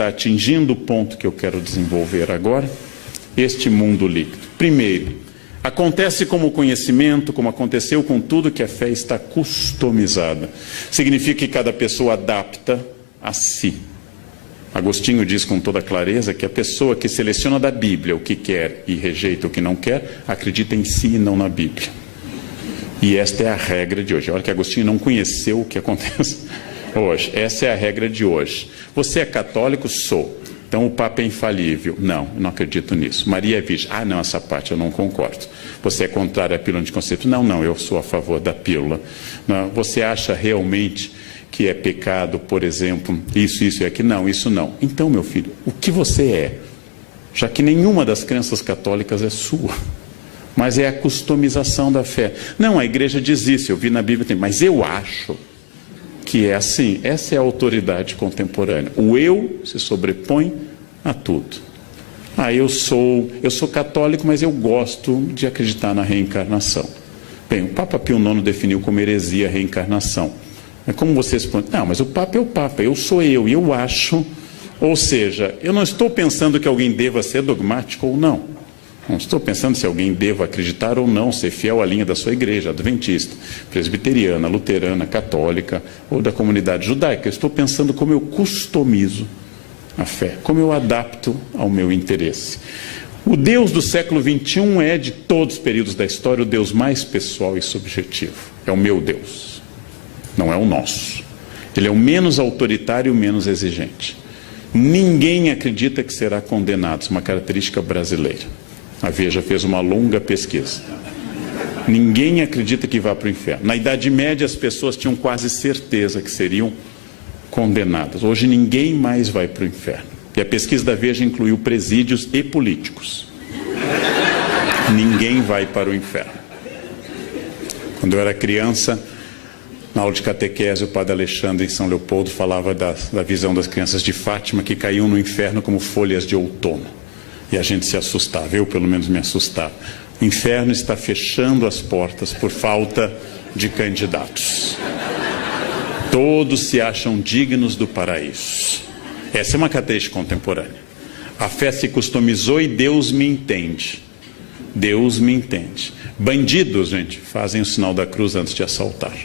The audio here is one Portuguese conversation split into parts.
está atingindo o ponto que eu quero desenvolver agora, este mundo líquido. Primeiro, acontece como o conhecimento, como aconteceu com tudo, que a fé está customizada. Significa que cada pessoa adapta a si. Agostinho diz com toda clareza que a pessoa que seleciona da Bíblia o que quer e rejeita o que não quer, acredita em si e não na Bíblia. E esta é a regra de hoje. Olha que Agostinho não conheceu o que acontece hoje. Essa é a regra de hoje. Você é católico? Sou. Então o Papa é infalível. Não, eu não acredito nisso. Maria é virgem. Ah, não, essa parte eu não concordo. Você é contrário à pílula anticonceptiva? Não, eu sou a favor da pílula. Não, você acha realmente que é pecado, por exemplo, isso e aquilo? Não, isso não. Então, meu filho, o que você é? Já que nenhuma das crenças católicas é sua, mas é a customização da fé. Não, a igreja diz isso, eu vi na Bíblia, mas eu acho que é assim. Essa é a autoridade contemporânea. O eu se sobrepõe a tudo. Ah, eu sou católico, mas eu gosto de acreditar na reencarnação. Bem, o Papa Pio IX definiu como heresia a reencarnação. Mas como vocês podem... Não, mas o Papa é o Papa, eu sou eu, e eu acho... Ou seja, eu não estou pensando que alguém deva ser dogmático ou não. Não estou pensando se alguém deva acreditar ou não, ser fiel à linha da sua igreja, adventista, presbiteriana, luterana, católica ou da comunidade judaica. Eu estou pensando como eu customizo a fé, como eu adapto ao meu interesse. O Deus do século XXI é, de todos os períodos da história, o Deus mais pessoal e subjetivo. É o meu Deus. Não é o nosso. Ele é o menos autoritário e o menos exigente. Ninguém acredita que será condenado. Isso é uma característica brasileira. A Veja fez uma longa pesquisa. Ninguém acredita que vá para o inferno. Na Idade Média, as pessoas tinham quase certeza que seriam condenadas. Hoje, ninguém mais vai para o inferno. E a pesquisa da Veja incluiu presídios e políticos. Ninguém vai para o inferno. Quando eu era criança, na aula de catequese, o padre Alexandre, em São Leopoldo, falava da visão das crianças de Fátima que caíam no inferno como folhas de outono. E a gente se assustava, eu pelo menos me assustava. O inferno está fechando as portas por falta de candidatos. Todos se acham dignos do paraíso. Essa é uma característica contemporânea. A fé se customizou e Deus me entende. Deus me entende. Bandidos, gente, fazem o sinal da cruz antes de assaltar.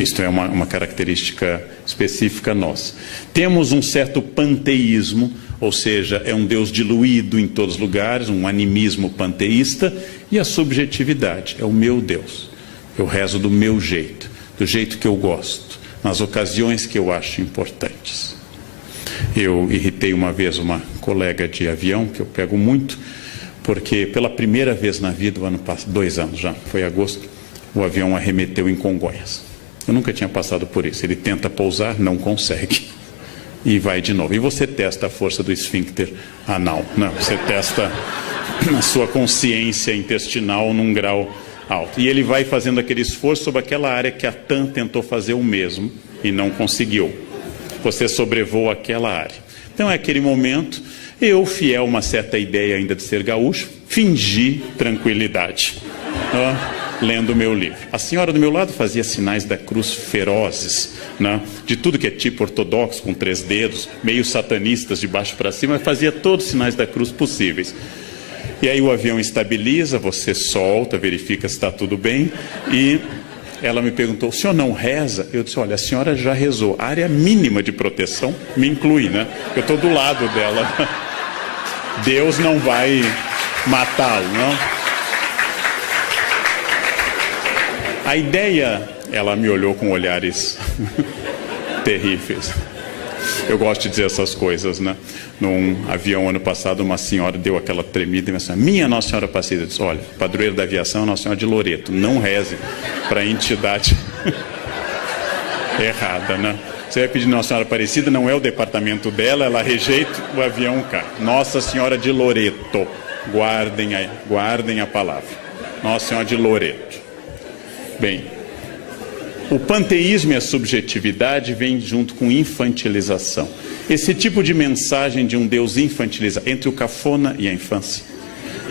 Isto é uma característica específica nossa. Temos um certo panteísmo, ou seja, é um Deus diluído em todos os lugares, um animismo panteísta, e a subjetividade, é o meu Deus. Eu rezo do meu jeito, do jeito que eu gosto, nas ocasiões que eu acho importantes. Eu irritei uma vez uma colega de avião, que eu pego muito, porque pela primeira vez na vida, o ano passado, 2 anos já, foi agosto, o avião arremeteu em Congonhas. Eu nunca tinha passado por isso. Ele tenta pousar, não consegue. E vai de novo. E você testa a força do esfíncter anal. Não, você testa a sua consciência intestinal num grau alto. E ele vai fazendo aquele esforço sobre aquela área que a TAM tentou fazer o mesmo e não conseguiu. Você sobrevoa aquela área. Então é aquele momento, eu, fiel a uma certa ideia ainda de ser gaúcho, fingi tranquilidade. Lendo o meu livro. A senhora do meu lado fazia sinais da cruz ferozes, né? De tudo que é tipo ortodoxo, com 3 dedos, meio satanistas de baixo para cima, fazia todos os sinais da cruz possíveis. E aí o avião estabiliza, você solta, verifica se está tudo bem, e ela me perguntou, o senhor não reza? Eu disse, olha, a senhora já rezou, a área mínima de proteção me inclui, né? Eu estou do lado dela. Deus não vai matá-lo, não? A ideia, ela me olhou com olhares terríveis. Eu gosto de dizer essas coisas, né? Num avião ano passado, uma senhora deu aquela tremida e me disse, minha Nossa Senhora Aparecida. Eu disse, olha, padroeira da aviação é Nossa Senhora de Loreto. Não reze para a entidade errada, né? Você vai pedir Nossa Senhora Aparecida, não é o departamento dela, ela rejeita, o avião cai. Nossa Senhora de Loreto. Guardem a palavra. Nossa Senhora de Loreto. Bem, o panteísmo e a subjetividade vêm junto com infantilização. Esse tipo de mensagem de um Deus infantilizado, entre o cafona e a infância,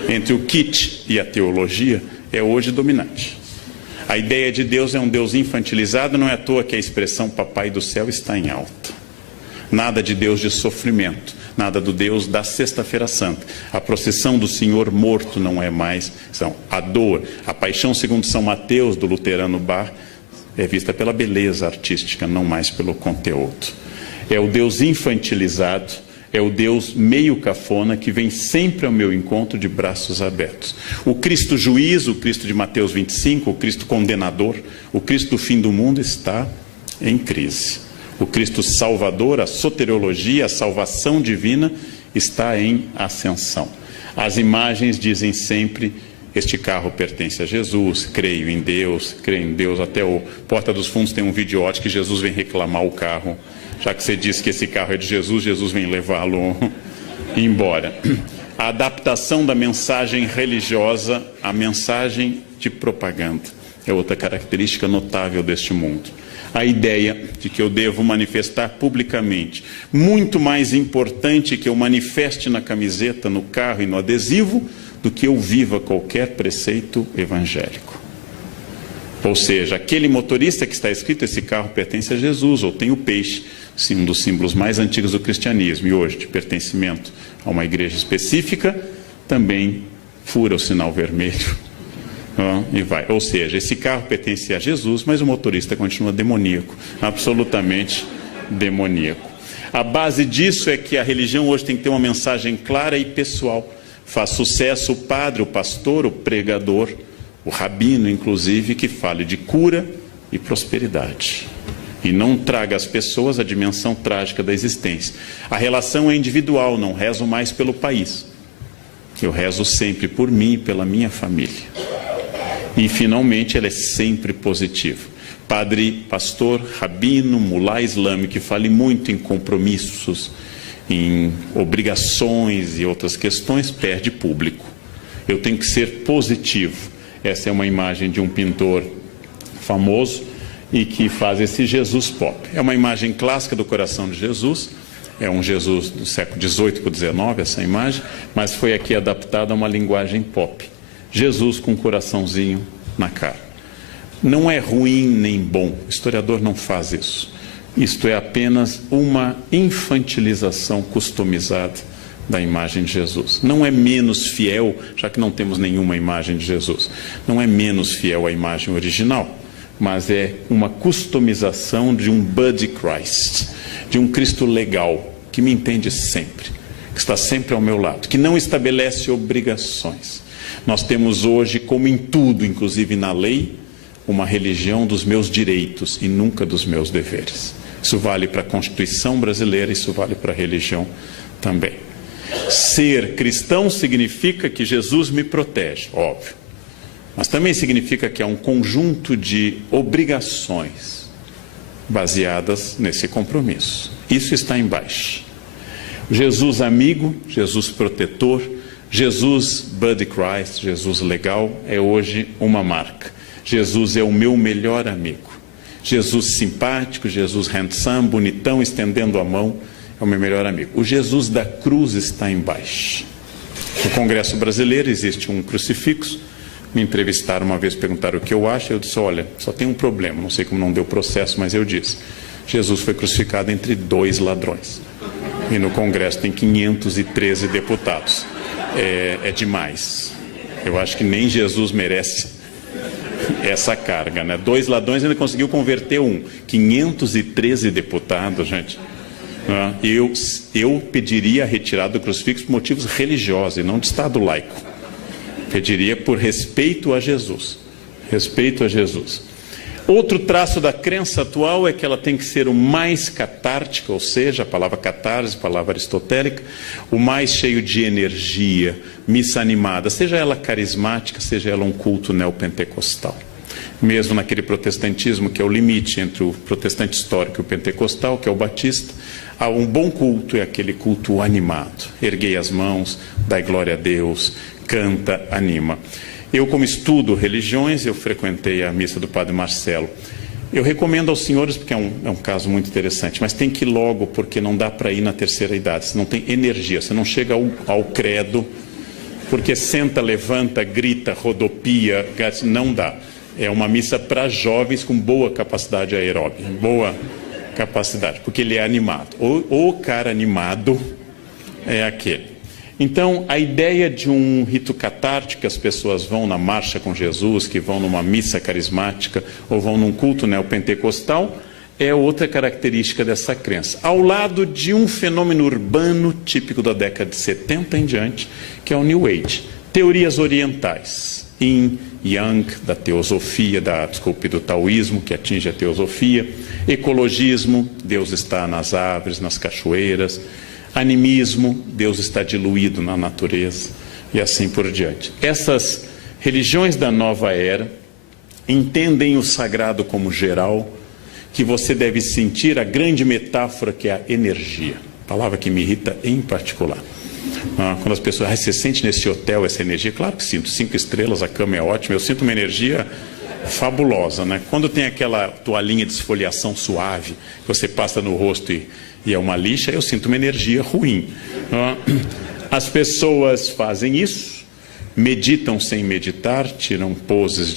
entre o kitsch e a teologia, é hoje dominante. A ideia de Deus é um Deus infantilizado, não é à toa que a expressão Papai do Céu está em alta. Nada de Deus de sofrimento, nada do Deus da Sexta-feira Santa. A procissão do Senhor morto não é mais, a dor, a paixão segundo São Mateus, do luterano Bach, é vista pela beleza artística, não mais pelo conteúdo. É o Deus infantilizado, é o Deus meio cafona que vem sempre ao meu encontro de braços abertos. O Cristo juiz, o Cristo de Mateus 25, o Cristo condenador, o Cristo do fim do mundo está em crise. O Cristo salvador, a soteriologia, a salvação divina está em ascensão. As imagens dizem sempre: este carro pertence a Jesus, creio em Deus, até o Porta dos Fundos tem um videote que Jesus vem reclamar o carro. Já que você disse que esse carro é de Jesus, Jesus vem levá-lo embora. A adaptação da mensagem religiosa à mensagem de propaganda é outra característica notável deste mundo. A ideia de que eu devo manifestar publicamente, muito mais importante que eu manifeste na camiseta, no carro e no adesivo, do que eu viva qualquer preceito evangélico. Ou seja, aquele motorista que está escrito, esse carro pertence a Jesus, ou tem o peixe, sim, um dos símbolos mais antigos do cristianismo, e hoje de pertencimento a uma igreja específica, também fura o sinal vermelho. E vai. Ou seja, esse carro pertence a Jesus, mas o motorista continua demoníaco, absolutamente demoníaco. A base disso é que a religião hoje tem que ter uma mensagem clara e pessoal. Faz sucesso o padre, o pastor, o pregador, o rabino, inclusive, que fale de cura e prosperidade. E não traga às pessoas a dimensão trágica da existência. A relação é individual, não rezo mais pelo país. Eu rezo sempre por mim e pela minha família. E, finalmente, ela é sempre positiva. Padre, pastor, rabino, mulá islâmico, que fale muito em compromissos, em obrigações e outras questões, perde público. Eu tenho que ser positivo. Essa é uma imagem de um pintor famoso e que faz esse Jesus pop. É uma imagem clássica do coração de Jesus. É um Jesus do século XVIII para o XIX, essa imagem, mas foi aqui adaptada a uma linguagem pop. Jesus com um coraçãozinho na cara. Não é ruim nem bom, o historiador não faz isso. Isto é apenas uma infantilização customizada da imagem de Jesus. Não é menos fiel, já que não temos nenhuma imagem de Jesus. Não é menos fiel à imagem original, mas é uma customização de um Buddy Christ, de um Cristo legal, que me entende sempre, que está sempre ao meu lado, que não estabelece obrigações. Nós temos hoje, como em tudo, inclusive na lei, uma religião dos meus direitos e nunca dos meus deveres. Isso vale para a Constituição brasileira, isso vale para a religião também. Ser cristão significa que Jesus me protege, óbvio. Mas também significa que há um conjunto de obrigações baseadas nesse compromisso. Isso está embaixo. Jesus amigo, Jesus protetor, Jesus Buddy Christ, Jesus legal, é hoje uma marca. Jesus é o meu melhor amigo. Jesus simpático, Jesus handsome, bonitão, estendendo a mão, é o meu melhor amigo. O Jesus da cruz está embaixo. No Congresso Brasileiro existe um crucifixo. Me entrevistaram uma vez, perguntaram o que eu acho. Eu disse: olha, só tem um problema, não sei como não deu processo, mas eu disse: Jesus foi crucificado entre 2 ladrões. E no Congresso tem 513 deputados. É demais. Eu acho que nem Jesus merece essa carga, né? 2 ladrões ainda conseguiu converter um. 513 deputados, gente. Eu pediria a retirada do crucifixo por motivos religiosos e não de Estado laico. Pediria por respeito a Jesus. Respeito a Jesus. Outro traço da crença atual é que ela tem que ser o mais catártica, ou seja, a palavra catarse, palavra aristotélica, o mais cheio de energia, missa animada, seja ela carismática, seja ela um culto neopentecostal. Mesmo naquele protestantismo que é o limite entre o protestante histórico e o pentecostal, que é o batista, há um bom culto, é aquele culto animado. Erguei as mãos, dai glória a Deus, canta, anima. Eu, como estudo religiões, eu frequentei a missa do Padre Marcelo. Eu recomendo aos senhores, porque é um caso muito interessante, mas tem que ir logo, porque não dá para ir na terceira idade, você não tem energia, você não chega ao credo, porque senta, levanta, grita, rodopia, não dá. É uma missa para jovens com boa capacidade aeróbica, capacidade, porque ele é animado. O cara animado é aquele. Então, a ideia de um rito catártico, que as pessoas vão na marcha com Jesus, que vão numa missa carismática ou vão num culto neopentecostal, é outra característica dessa crença. Ao lado de um fenômeno urbano típico da década de 70 em diante, que é o New Age. Teorias orientais, Yin, Yang, da teosofia, do taoísmo, que atinge a teosofia, ecologismo, Deus está nas árvores, nas cachoeiras, animismo, Deus está diluído na natureza, e assim por diante. Essas religiões da nova era entendem o sagrado como geral, que você deve sentir a grande metáfora que é a energia, palavra que me irrita em particular. Quando as pessoas, você sente nesse hotel essa energia? Claro que sinto, 5 estrelas, a cama é ótima, eu sinto uma energia fabulosa, né? Quando tem aquela toalhinha de esfoliação suave, que você passa no rosto e é uma lixa, eu sinto uma energia ruim. As pessoas fazem isso, meditam sem meditar, tiram poses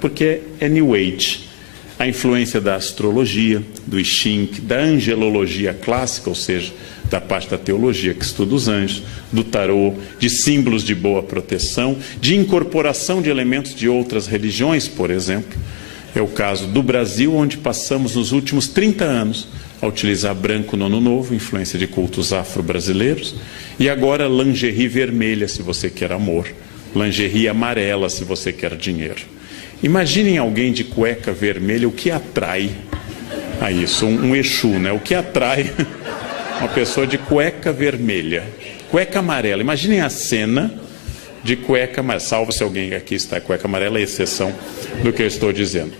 porque é New Age. A influência da astrologia, do I Ching, da angelologia clássica, ou seja, da parte da teologia que estuda os anjos, do tarô, de símbolos de boa proteção, de incorporação de elementos de outras religiões, por exemplo. É o caso do Brasil, onde passamos nos últimos 30 anos a utilizar branco no Ano Novo, influência de cultos afro-brasileiros, e agora lingerie vermelha, se você quer amor, lingerie amarela, se você quer dinheiro. Imaginem alguém de cueca vermelha, o que atrai a isso? Um Exu, né? O que atrai uma pessoa de cueca vermelha? Cueca amarela. Imaginem a cena de cueca amarela. Salvo se alguém aqui está cueca amarela, é exceção do que eu estou dizendo.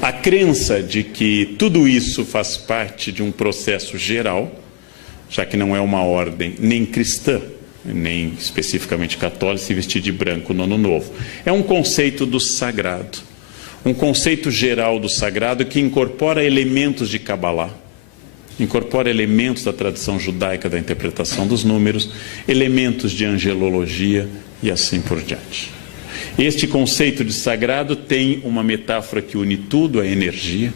A crença de que tudo isso faz parte de um processo geral, já que não é uma ordem nem cristã, nem especificamente católica, se vestir de branco no Ano Novo. É um conceito do sagrado, um conceito geral do sagrado que incorpora elementos de Kabbalah, incorpora elementos da tradição judaica da interpretação dos números, elementos de angelologia e assim por diante. Este conceito de sagrado tem uma metáfora que une tudo, a energia.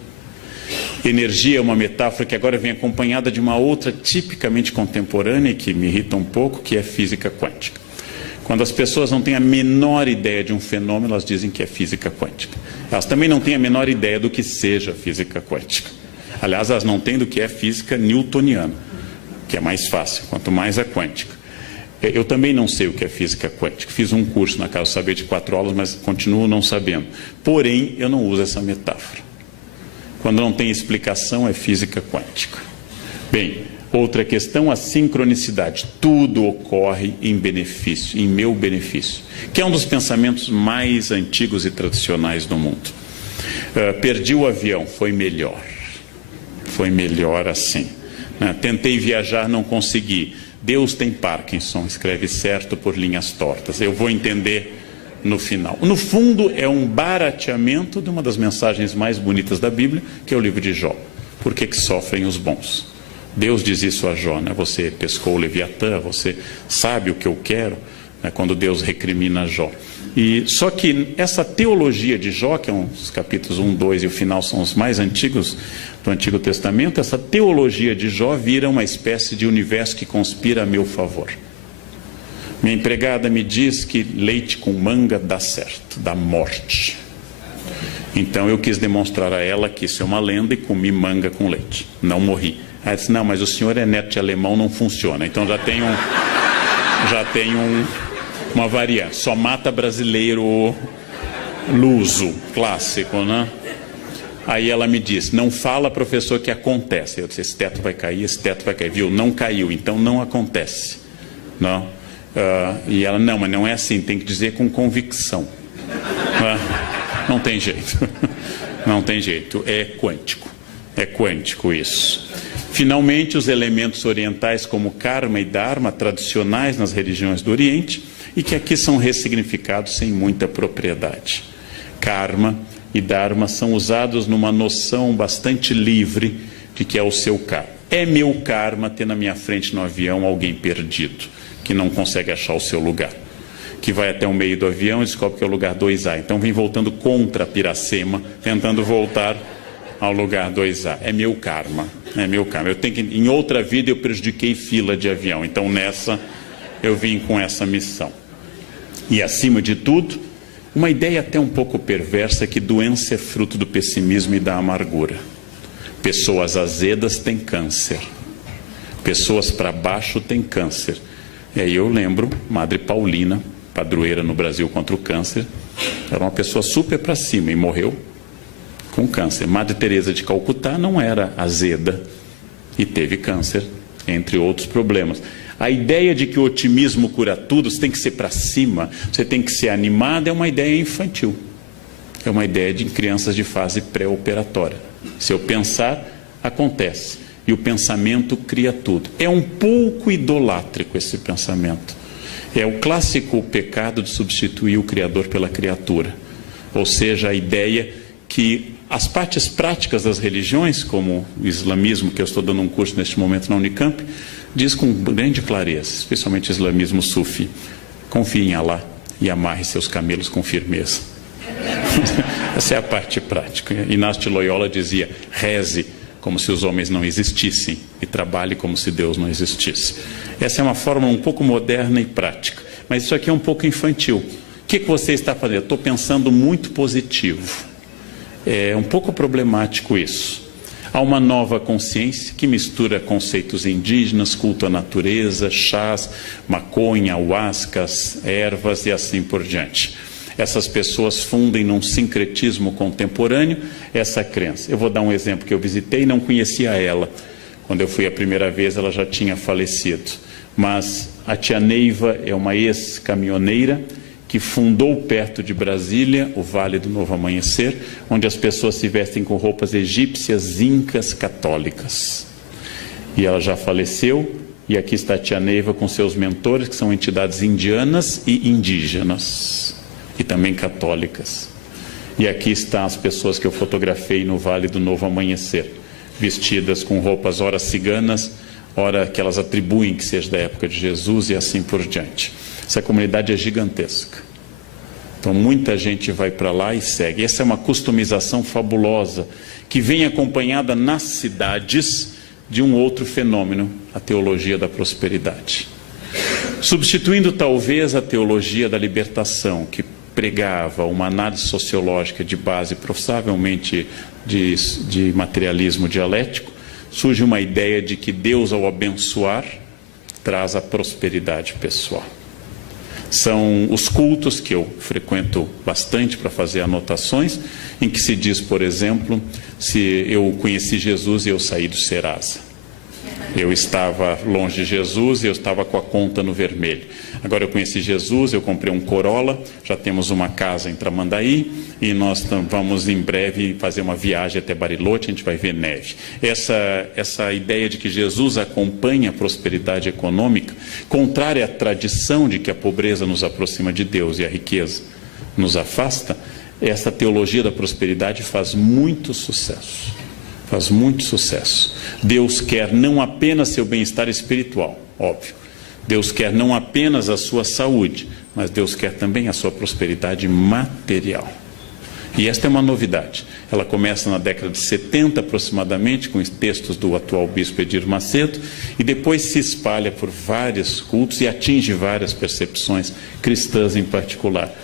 Energia é uma metáfora que agora vem acompanhada de uma outra tipicamente contemporânea e que me irrita um pouco, que é física quântica. Quando as pessoas não têm a menor ideia de um fenômeno, elas dizem que é física quântica. Elas também não têm a menor ideia do que seja física quântica. Aliás, elas não têm do que é física newtoniana, que é mais fácil, quanto mais a quântica. Eu também não sei o que é física quântica. Fiz um curso na Casa do Saber de 4 aulas, mas continuo não sabendo. Porém, eu não uso essa metáfora. Quando não tem explicação, é física quântica. Bem, outra questão, a sincronicidade. Tudo ocorre em benefício, em meu benefício, que é um dos pensamentos mais antigos e tradicionais do mundo. Perdi o avião, foi melhor. Foi melhor assim. Tentei viajar, não consegui. Deus tem Parkinson, escreve certo por linhas tortas. Eu vou entender no final. No fundo, é um barateamento de uma das mensagens mais bonitas da Bíblia, que é o livro de Jó. Por que sofrem os bons? Deus diz isso a Jó, né? Você pescou o Leviatã, você sabe o que eu quero, né? Quando Deus recrimina Jó. Só que essa teologia de Jó, que é os capítulos 1, 2 e o final são os mais antigos do Antigo Testamento, essa teologia de Jó vira uma espécie de universo que conspira a meu favor. Minha empregada me diz que leite com manga dá certo, dá morte. Então eu quis demonstrar a ela que isso é uma lenda e comi manga com leite. Não morri. Ela disse, não, mas o senhor é neto de alemão, não funciona. Então já tem uma variante. Só mata brasileiro luso, clássico, né? Aí ela me disse, não fala, professor, que acontece. Eu disse, esse teto vai cair, viu? Não caiu, então não acontece. Não. E ela, não, mas não é assim, tem que dizer com convicção. Não tem jeito. Não tem jeito, é quântico isso. Finalmente, os elementos orientais como karma e dharma, tradicionais nas religiões do Oriente, e que aqui são ressignificados sem muita propriedade. Karma e dharma são usados numa noção bastante livre de que é o seu karma. É meu karma ter na minha frente no avião alguém perdido, que não consegue achar o seu lugar, que vai até o meio do avião e descobre que é o lugar 2A. Então vem voltando contra Piracema, tentando voltar ao lugar 2A. É meu karma. É meu karma. Eu tenho que, em outra vida eu prejudiquei fila de avião. Então nessa eu vim com essa missão. E acima de tudo, uma ideia até um pouco perversa que doença é fruto do pessimismo e da amargura. Pessoas azedas têm câncer. Pessoas para baixo têm câncer. E aí eu lembro, Madre Paulina, padroeira no Brasil contra o câncer, era uma pessoa super para cima e morreu com câncer. Madre Teresa de Calcutá não era azeda e teve câncer, entre outros problemas. A ideia de que o otimismo cura tudo, você tem que ser para cima, você tem que ser animado, é uma ideia infantil. É uma ideia de crianças de fase pré-operatória. Se eu pensar, acontece. E o pensamento cria tudo. É um pouco idolátrico esse pensamento. É o clássico pecado de substituir o Criador pela criatura. Ou seja, a ideia que as partes práticas das religiões, como o islamismo, que eu estou dando um curso neste momento na Unicamp, diz com grande clareza, especialmente o islamismo sufi: confie em Allah e amarre seus camelos com firmeza. Essa é a parte prática. Inácio de Loyola dizia: reze como se os homens não existissem e trabalhe como se Deus não existisse. Essa é uma forma um pouco moderna e prática, mas isso aqui é um pouco infantil. O que você está fazendo? Eu estou pensando muito positivo. É um pouco problemático isso. Há uma nova consciência que mistura conceitos indígenas, culto à natureza, chás, maconha, ayahuascas, ervas e assim por diante. Essas pessoas fundem num sincretismo contemporâneo essa crença. Eu vou dar um exemplo que eu visitei e não conhecia ela. Quando eu fui a primeira vez, ela já tinha falecido. Mas a tia Neiva é uma ex-caminhoneira que fundou perto de Brasília o Vale do Novo Amanhecer, onde as pessoas se vestem com roupas egípcias, incas, católicas. E ela já faleceu, e aqui está a tia Neiva com seus mentores, que são entidades indianas e indígenas. E também católicas. E aqui estão as pessoas que eu fotografei no Vale do Novo Amanhecer, vestidas com roupas ora ciganas, ora que elas atribuem que seja da época de Jesus e assim por diante. Essa comunidade é gigantesca. Então muita gente vai para lá e segue. Essa é uma customização fabulosa, que vem acompanhada nas cidades de um outro fenômeno, a teologia da prosperidade. Substituindo talvez a teologia da libertação, que pregava uma análise sociológica de base provavelmente de materialismo dialético, surge uma ideia de que Deus, ao abençoar, traz a prosperidade pessoal. São os cultos que eu frequento bastante para fazer anotações, em que se diz, por exemplo, se eu conheci Jesus e eu saí do Serasa. Eu estava longe de Jesus e eu estava com a conta no vermelho. Agora eu conheci Jesus, eu comprei um Corolla, já temos uma casa em Tramandaí e nós vamos em breve fazer uma viagem até Bariloche, a gente vai ver neve. Essa ideia de que Jesus acompanha a prosperidade econômica, contrária à tradição de que a pobreza nos aproxima de Deus e a riqueza nos afasta, essa teologia da prosperidade faz muito sucesso. Faz muito sucesso. Deus quer não apenas seu bem-estar espiritual, óbvio. Deus quer não apenas a sua saúde, mas Deus quer também a sua prosperidade material. E esta é uma novidade. Ela começa na década de 70 aproximadamente, com os textos do atual bispo Edir Macedo, e depois se espalha por vários cultos e atinge várias percepções cristãs em particular.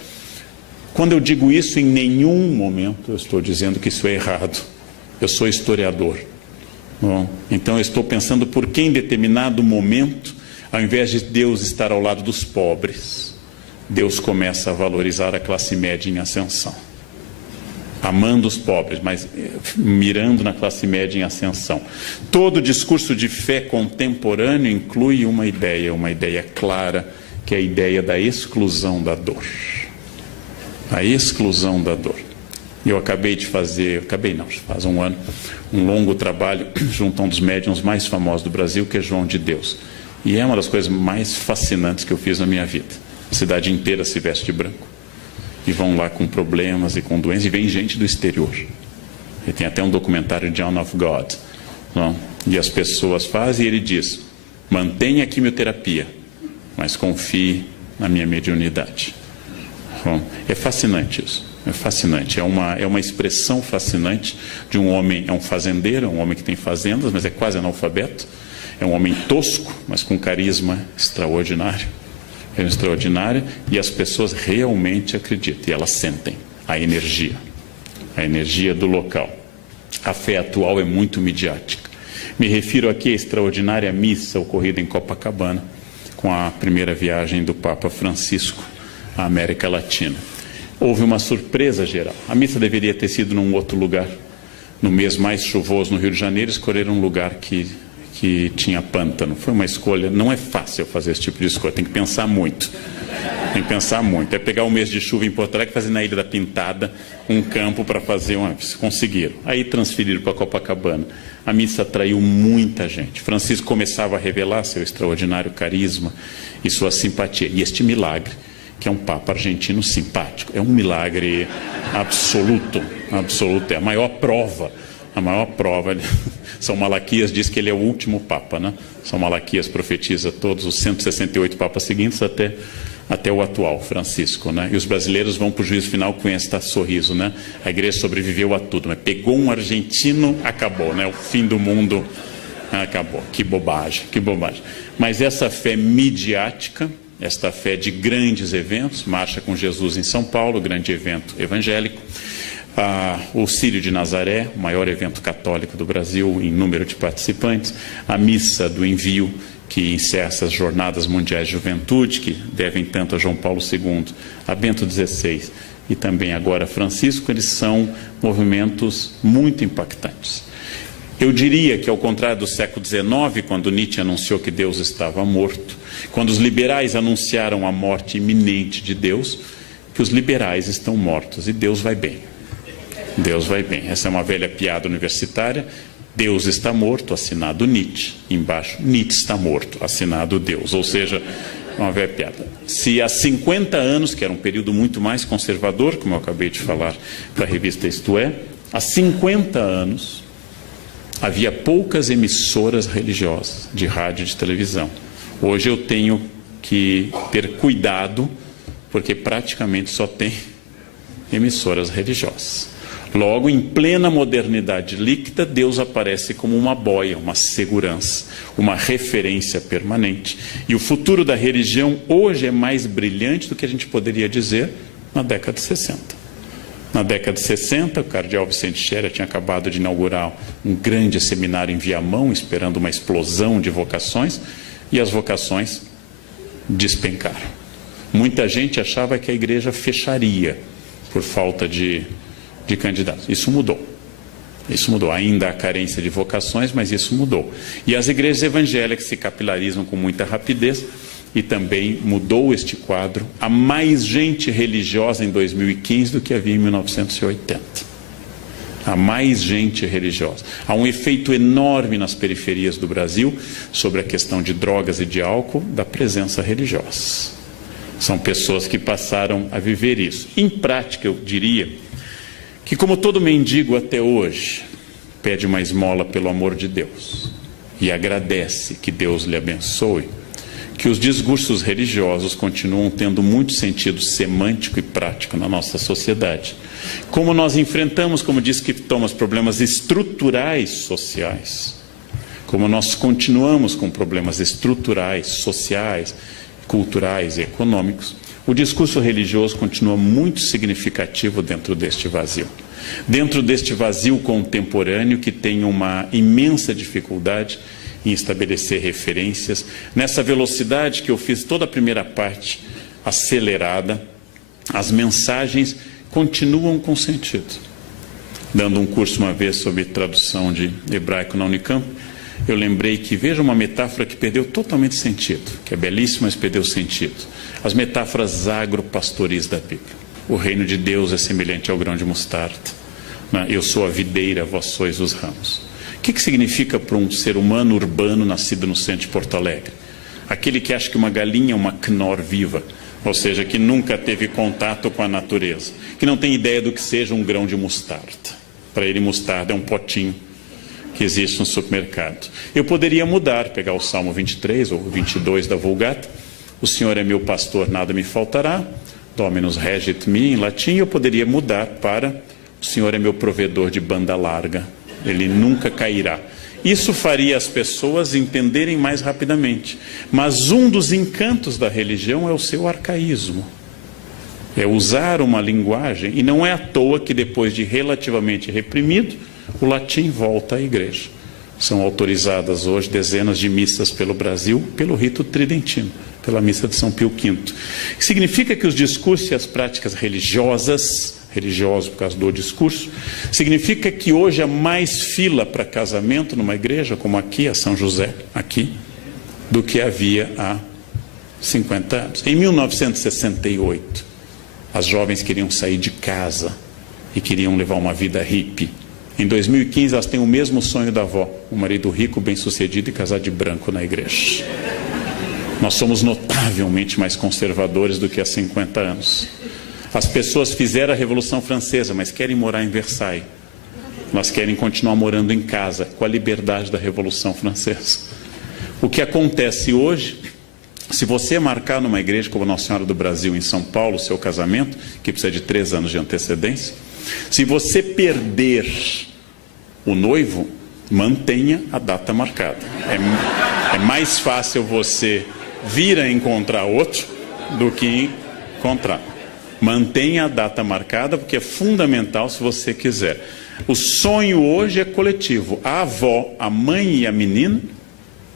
Quando eu digo isso, em nenhum momento eu estou dizendo que isso é errado. Eu sou historiador. Bom, então eu estou pensando por que em determinado momento, ao invés de Deus estar ao lado dos pobres, Deus começa a valorizar a classe média em ascensão. Amando os pobres, mas mirando na classe média em ascensão. Todo discurso de fé contemporâneo inclui uma ideia clara, que é a ideia da exclusão da dor. A exclusão da dor. Eu acabei de fazer, faz um ano, um longo trabalho junto a um dos médiuns mais famosos do Brasil, que é João de Deus. E é uma das coisas mais fascinantes que eu fiz na minha vida. A cidade inteira se veste de branco. E vão lá com problemas e com doenças, e vem gente do exterior. E tem até um documentário, John of God. Não? E as pessoas fazem, e ele diz: mantenha a quimioterapia, mas confie na minha mediunidade. Bom, é fascinante isso. É fascinante, é uma expressão fascinante de um homem, é um fazendeiro, é um homem que tem fazendas, mas é quase analfabeto. É um homem tosco, mas com carisma extraordinário. É extraordinário e as pessoas realmente acreditam e elas sentem a energia do local. A fé atual é muito midiática. Me refiro aqui à extraordinária missa ocorrida em Copacabana, com a primeira viagem do Papa Francisco à América Latina. Houve uma surpresa geral. A missa deveria ter sido num outro lugar. No mês mais chuvoso no Rio de Janeiro, escolheram um lugar que tinha pântano. Foi uma escolha, não é fácil fazer esse tipo de escolha, tem que pensar muito. Tem que pensar muito. É pegar um mês de chuva em Porto Alegre e fazer na Ilha da Pintada um campo para fazer uma... Conseguiram. Aí transferiram para Copacabana. A missa atraiu muita gente. Francisco começava a revelar seu extraordinário carisma e sua simpatia. E este milagre, que é um Papa argentino simpático, é um milagre absoluto, absoluto. É a maior prova. São Malaquias diz que ele é o último Papa, né? São Malaquias profetiza todos os 168 Papas seguintes até o atual, Francisco, né? E os brasileiros vão para o juízo final com esse sorriso, né? A igreja sobreviveu a tudo, mas pegou um argentino, acabou, né? O fim do mundo acabou. Que bobagem, que bobagem. Mas essa fé midiática, esta fé de grandes eventos, Marcha com Jesus em São Paulo, grande evento evangélico, o Círio de Nazaré, o maior evento católico do Brasil em número de participantes, a Missa do Envio, que encerra essas Jornadas Mundiais de Juventude, que devem tanto a João Paulo II, a Bento XVI e também agora Francisco, eles são movimentos muito impactantes. Eu diria que, ao contrário do século XIX, quando Nietzsche anunciou que Deus estava morto, quando os liberais anunciaram a morte iminente de Deus, que os liberais estão mortos e Deus vai bem. Deus vai bem. Essa é uma velha piada universitária. Deus está morto, assinado Nietzsche. Embaixo, Nietzsche está morto, assinado Deus. Ou seja, uma velha piada. Se há 50 anos, que era um período muito mais conservador, como eu acabei de falar para a revista Isto É, há 50 anos havia poucas emissoras religiosas de rádio e de televisão. Hoje eu tenho que ter cuidado, porque praticamente só tem emissoras religiosas. Logo, em plena modernidade líquida, Deus aparece como uma boia, uma segurança, uma referência permanente. E o futuro da religião hoje é mais brilhante do que a gente poderia dizer na década de 60. Na década de 60, o cardeal Vicente Scherer tinha acabado de inaugurar um grande seminário em Viamão, esperando uma explosão de vocações, e as vocações despencaram. Muita gente achava que a igreja fecharia por falta de candidatos. Isso mudou. Isso mudou. Ainda há carência de vocações, mas isso mudou. E as igrejas evangélicas se capilarizam com muita rapidez e também mudou este quadro. Há mais gente religiosa em 2015 do que havia em 1980. Há mais gente religiosa. Há um efeito enorme nas periferias do Brasil sobre a questão de drogas e de álcool, da presença religiosa. São pessoas que passaram a viver isso. Em prática, eu diria que, como todo mendigo até hoje pede uma esmola pelo amor de Deus e agradece que Deus lhe abençoe, que os discursos religiosos continuam tendo muito sentido semântico e prático na nossa sociedade. Como nós enfrentamos, como disse que Thomas, problemas estruturais sociais, como nós continuamos com problemas estruturais, sociais, culturais e econômicos, o discurso religioso continua muito significativo dentro deste vazio. Dentro deste vazio contemporâneo que tem uma imensa dificuldade em estabelecer referências, nessa velocidade que eu fiz toda a primeira parte acelerada, as mensagens continuam com sentido. Dando um curso uma vez sobre tradução de hebraico na Unicamp, eu lembrei que, veja uma metáfora que perdeu totalmente sentido, que é belíssima, mas perdeu sentido. As metáforas agropastoris da Bíblia. O reino de Deus é semelhante ao grão de mostarda. Eu sou a videira, vós sois os ramos. O que significa para um ser humano urbano nascido no centro de Porto Alegre? Aquele que acha que uma galinha é uma Knorr viva, ou seja, que nunca teve contato com a natureza, que não tem ideia do que seja um grão de mostarda. Para ele, mostarda é um potinho que existe no supermercado. Eu poderia mudar, pegar o Salmo 23 ou 22 da Vulgata. O Senhor é meu pastor, nada me faltará. Dominus regit me, em latim, eu poderia mudar para o Senhor é meu provedor de banda larga, Ele nunca cairá. Isso faria as pessoas entenderem mais rapidamente. Mas um dos encantos da religião é o seu arcaísmo. É usar uma linguagem, e não é à toa que depois de relativamente reprimido, o latim volta à igreja. São autorizadas hoje dezenas de missas pelo Brasil, pelo rito tridentino, pela missa de São Pio V. Significa que os discursos e as práticas religiosos por causa do discurso, significa que hoje há mais fila para casamento numa igreja, como aqui, a São José, aqui, do que havia há 50 anos. Em 1968, as jovens queriam sair de casa e queriam levar uma vida hippie. Em 2015, elas têm o mesmo sonho da avó, um marido rico, bem-sucedido e casar de branco na igreja. Nós somos notavelmente mais conservadores do que há 50 anos. As pessoas fizeram a Revolução Francesa, mas querem morar em Versailles. Elas querem continuar morando em casa, com a liberdade da Revolução Francesa. O que acontece hoje, se você marcar numa igreja como Nossa Senhora do Brasil, em São Paulo, o seu casamento, que precisa de 3 anos de antecedência, se você perder o noivo, mantenha a data marcada. É mais fácil você vir a encontrar outro do que encontrar. Mantenha a data marcada, porque é fundamental se você quiser. O sonho hoje é coletivo. A avó, a mãe e a menina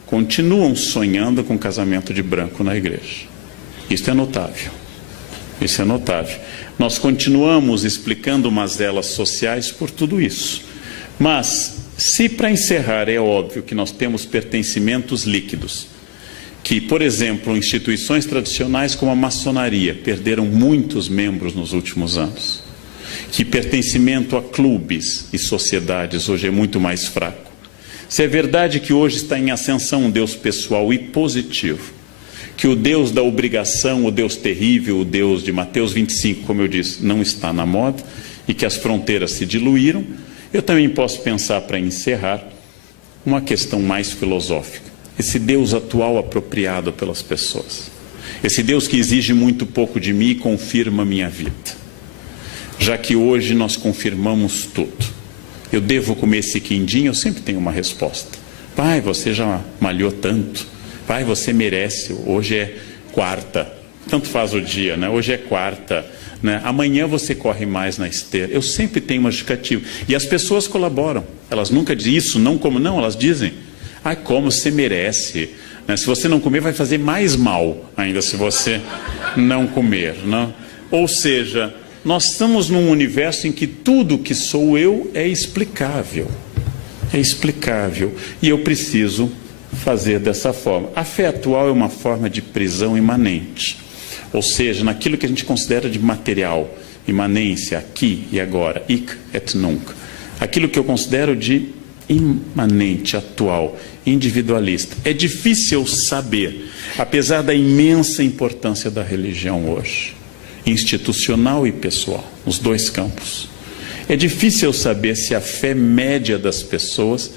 continuam sonhando com casamento de branco na igreja. Isso é notável. Isso é notável. Nós continuamos explicando mazelas sociais por tudo isso. Mas, se para encerrar é óbvio que nós temos pertencimentos líquidos, que, por exemplo, instituições tradicionais como a maçonaria perderam muitos membros nos últimos anos, que pertencimento a clubes e sociedades hoje é muito mais fraco. Se é verdade que hoje está em ascensão um Deus pessoal e positivo, que o Deus da obrigação, o Deus terrível, o Deus de Mateus 25, como eu disse, não está na moda, e que as fronteiras se diluíram, eu também posso pensar, para encerrar, uma questão mais filosófica. Esse Deus atual apropriado pelas pessoas. Esse Deus que exige muito pouco de mim e confirma a minha vida. Já que hoje nós confirmamos tudo. Eu devo comer esse quindim? Eu sempre tenho uma resposta. Pai, você já malhou tanto. Pai, você merece. Hoje é quarta. Tanto faz o dia, né? Hoje é quarta. Né? Amanhã você corre mais na esteira. Eu sempre tenho uma justificativa. E as pessoas colaboram. Elas nunca dizem isso, não como não. Elas dizem... Ah, como você merece. Né? Se você não comer, vai fazer mais mal ainda se você não comer. Né? Ou seja, nós estamos num universo em que tudo que sou eu é explicável. É explicável. E eu preciso fazer dessa forma. A fé atual é uma forma de prisão imanente. Ou seja, naquilo que a gente considera de material, imanência, aqui e agora, hic et nunc. Aquilo que eu considero de imanente, atual, individualista. É difícil saber, apesar da imensa importância da religião hoje, institucional e pessoal, nos dois campos. É difícil saber se a fé média das pessoas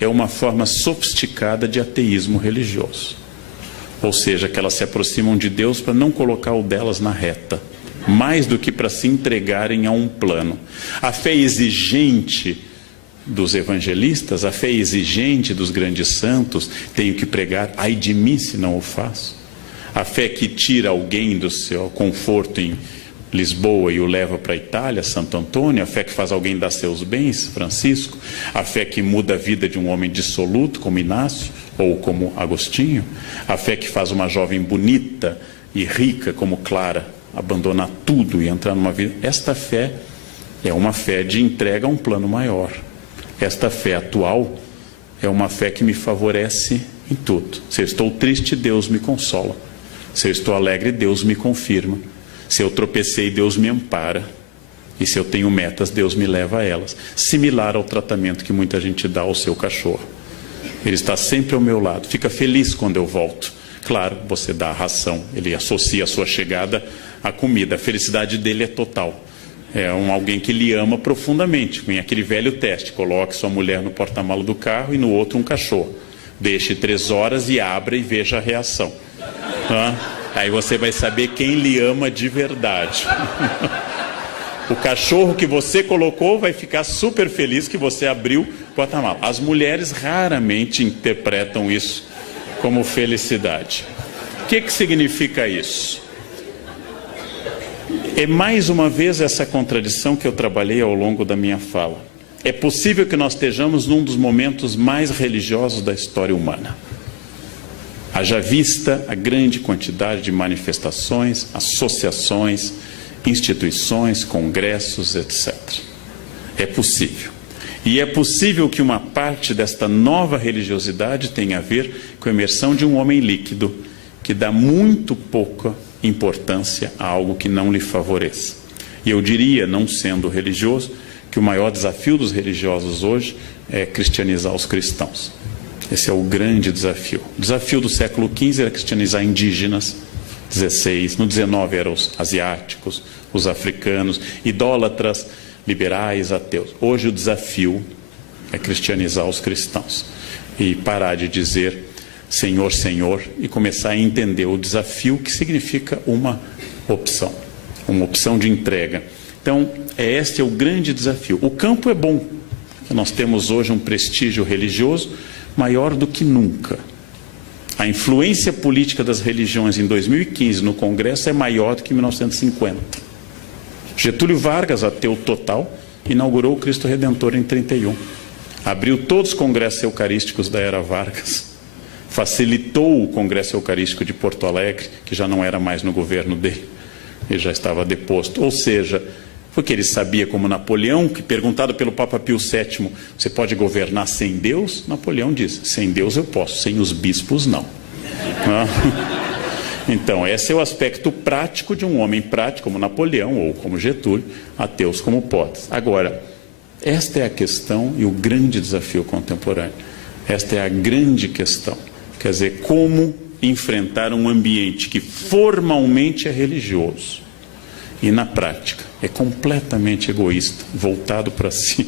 é uma forma sofisticada de ateísmo religioso. Ou seja, que elas se aproximam de Deus para não colocar o delas na reta, mais do que para se entregarem a um plano. A fé exigente dos evangelistas, a fé exigente dos grandes santos, tenho que pregar, ai de mim se não o faço. A fé que tira alguém do seu conforto em Lisboa e o leva para a Itália, Santo Antônio, a fé que faz alguém dar seus bens, Francisco, a fé que muda a vida de um homem dissoluto, como Inácio, ou como Agostinho, a fé que faz uma jovem bonita e rica, como Clara, abandonar tudo e entrar numa vida. Esta fé é uma fé de entrega a um plano maior. Esta fé atual é uma fé que me favorece em tudo. Se eu estou triste, Deus me consola. Se eu estou alegre, Deus me confirma. Se eu tropecei, Deus me ampara. E se eu tenho metas, Deus me leva a elas. Similar ao tratamento que muita gente dá ao seu cachorro. Ele está sempre ao meu lado. Fica feliz quando eu volto. Claro, você dá a ração. Ele associa a sua chegada à comida. A felicidade dele é total. É alguém que lhe ama profundamente. Vem aquele velho teste. Coloque sua mulher no porta-malas do carro e no outro um cachorro. Deixe 3 horas e abra e veja a reação. Aí você vai saber quem lhe ama de verdade. O cachorro que você colocou vai ficar super feliz que você abriu o porta-malas. As mulheres raramente interpretam isso como felicidade. O que significa isso? É mais uma vez essa contradição que eu trabalhei ao longo da minha fala. É possível que nós estejamos num dos momentos mais religiosos da história humana. Haja vista a grande quantidade de manifestações, associações, instituições, congressos, etc. É possível. E é possível que uma parte desta nova religiosidade tenha a ver com a imersão de um homem líquido, que dá muito pouca importância a algo que não lhe favoreça. E eu diria, não sendo religioso, que o maior desafio dos religiosos hoje é cristianizar os cristãos. Esse é o grande desafio. O desafio do século XV era cristianizar indígenas, no XIX eram os asiáticos, os africanos, idólatras, liberais, ateus. Hoje o desafio é cristianizar os cristãos e parar de dizer Senhor, Senhor, e começar a entender o desafio que significa uma opção de entrega. Então, este é o grande desafio. O campo é bom. Nós temos hoje um prestígio religioso maior do que nunca. A influência política das religiões em 2015 no Congresso é maior do que em 1950. Getúlio Vargas, ateu total, inaugurou o Cristo Redentor em 31. Abriu todos os congressos eucarísticos da era Vargas. Facilitou o Congresso Eucarístico de Porto Alegre, que já não era mais no governo dele. Ele já estava deposto. Ou seja, porque ele sabia, como Napoleão, que perguntado pelo Papa Pio VII, você pode governar sem Deus? Napoleão diz, sem Deus eu posso, sem os bispos não. Então, esse é o aspecto prático de um homem prático, como Napoleão ou como Getúlio, ateus como Potes. Agora, esta é a questão e o grande desafio contemporâneo. Esta é a grande questão. Quer dizer, como enfrentar um ambiente que formalmente é religioso e na prática é completamente egoísta, voltado para si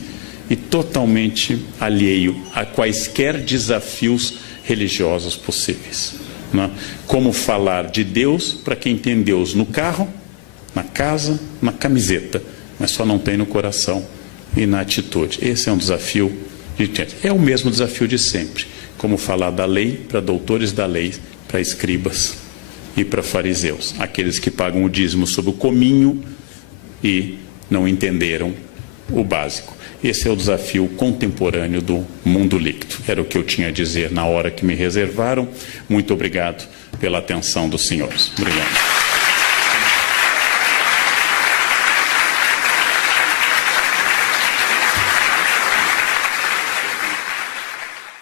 e totalmente alheio a quaisquer desafios religiosos possíveis. Né? Como falar de Deus para quem tem Deus no carro, na casa, na camiseta, mas só não tem no coração e na atitude. Esse é um desafio de gente. É o mesmo desafio de sempre. Como falar da lei para doutores da lei, para escribas e para fariseus, aqueles que pagam o dízimo sob o cominho e não entenderam o básico. Esse é o desafio contemporâneo do mundo líquido. Era o que eu tinha a dizer na hora que me reservaram. Muito obrigado pela atenção dos senhores. Obrigado.